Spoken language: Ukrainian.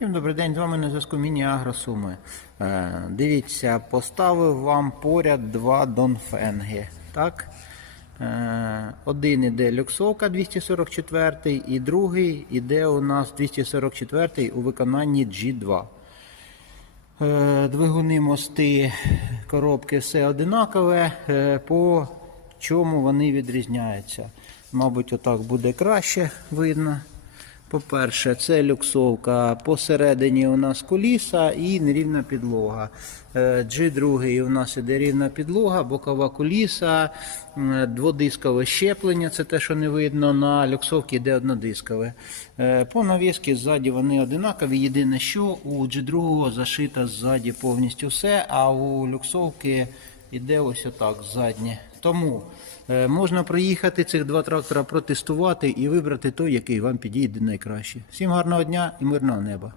Всім добрий день, з вами на зв'язку Міні Агросуми. Е, дивіться, поставив вам поряд два Донфенги. Так? Е, один іде люксовка 244 і другий іде у нас 244 у виконанні G2. Е, Двигуни, мости, коробки все одинакове. Е, По чому вони відрізняються? Мабуть, отак буде краще видно. По-перше, це люксовка. Посередині у нас куліса і нерівна підлога. Е, G2 у нас іде рівна підлога, бокова куліса, дводискове щеплення, це те, що не видно. На люксовці йде однодискове. Е, По навіски ззаді вони одинакові. Єдине, що у G2 зашито ззаді повністю все, а у люксовки йде ось отак заднє. Тому е, можна приїхати цих два трактора протестувати і вибрати той, який вам підійде найкраще. Всім гарного дня і мирного неба.